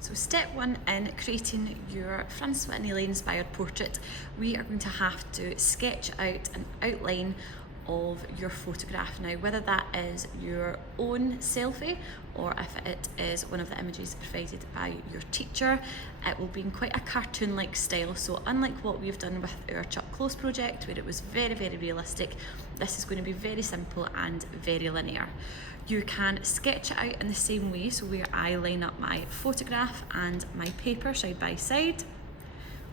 So step one in creating your Francoise inspired portrait, we are going to have to sketch out an outline of your photograph. Now, whether that is your own selfie or if it is one of the images provided by your teacher, it will be in quite a cartoon-like style. So unlike what we've done with our Chuck Close project, where it was very, very realistic, this is going to be very simple and very linear. You can sketch it out in the same way, so where I line up my photograph and my paper side by side.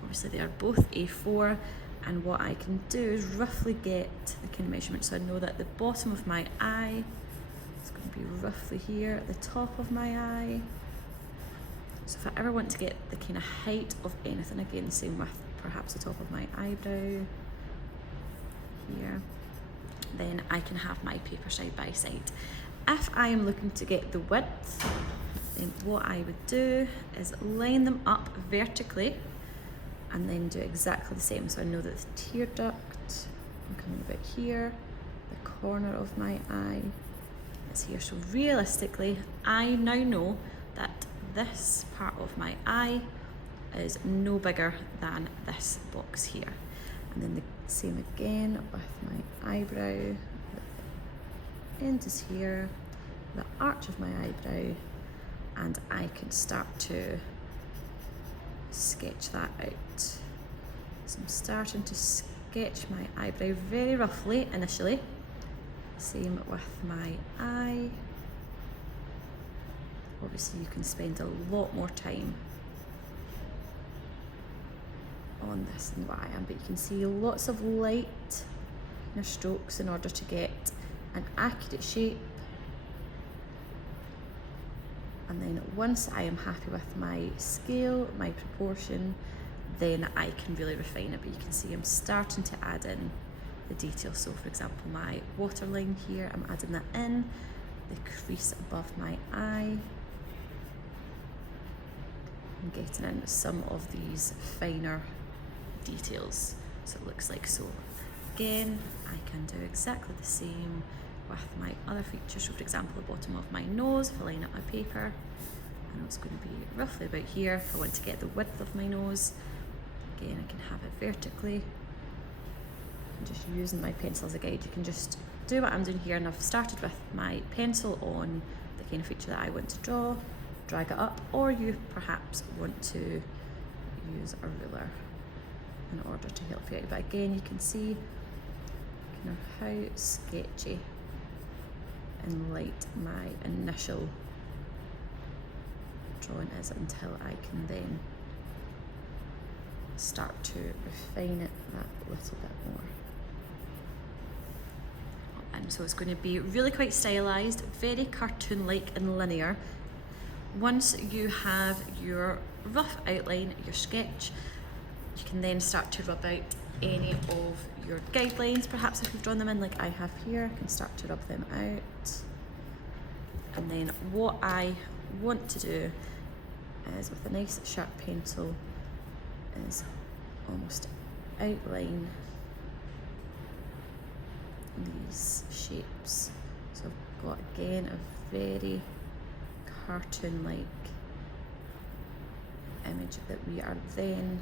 Obviously they are both A4, and what I can do is roughly get the kind of measurement, so I know that the bottom of my eye is going to be roughly here at the top of my eye. So if I ever want to get the kind of height of anything, again the same with perhaps the top of my eyebrow here, then I can have my paper side by side. If I am looking to get the width, then what I would do is line them up vertically and then do exactly the same. So I know that the tear duct, I'm coming about here, the corner of my eye is here. So realistically, I now know that this part of my eye is no bigger than this box here. And then the same again with my eyebrow. The end is here, the arch of my eyebrow, and I can start to sketch that out. So I'm starting to sketch my eyebrow very roughly initially. Same with my eye. Obviously you can spend a lot more time on this than what I am, but you can see lots of light strokes in order to get an accurate shape. And then once I am happy with my scale, my proportion, then I can really refine it. But you can see I'm starting to add in the details. So for example, my waterline here, I'm adding that in, the crease above my eye. I'm getting in some of these finer details. So it looks like so. Again, I can do exactly the same with my other features. So for example, the bottom of my nose, if I line up my paper, I know it's going to be roughly about here. If I want to get the width of my nose, again, I can have it vertically. I'm just using my pencil as a guide. You can just do what I'm doing here, and I've started with my pencil on the kind of feature that I want to draw, drag it up, or you perhaps want to use a ruler in order to help you out. But again, you can see kind of how sketchy and light my initial drawing is until I can then start to refine it that little bit more. And so it's going to be really quite stylized, very cartoon-like and linear. Once you have your rough outline, your sketch, you can then start to rub out any of your guidelines. Perhaps if you've drawn them in like I have here, I can start to rub them out. And then what I want to do is, with a nice sharp pencil, is almost outline these shapes. So I've got again a very cartoon-like image that we are then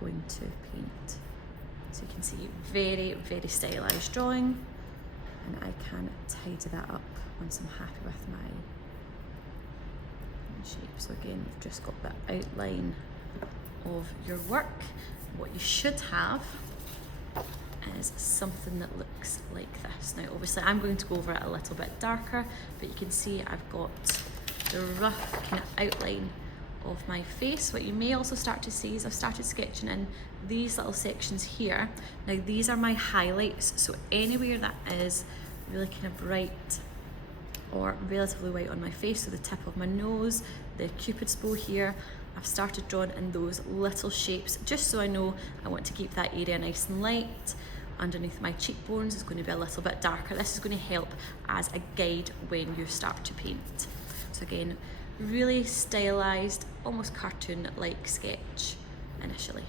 going to paint. So you can see very, very stylized drawing, and I can tidy that up once I'm happy with my shape. So again, you've just got the outline of your work. What you should have is something that looks like this. Now obviously I'm going to go over it a little bit darker, but you can see I've got the rough kind of outline of my face. What you may also start to see is I've started sketching in these little sections here. Now these are my highlights, so anywhere that is really kind of bright or relatively white on my face, so the tip of my nose, the cupid's bow here, I've started drawing in those little shapes just so I know I want to keep that area nice and light. Underneath my cheekbones is going to be a little bit darker. This is going to help as a guide when you start to paint. So again, really stylized, almost cartoon-like sketch initially.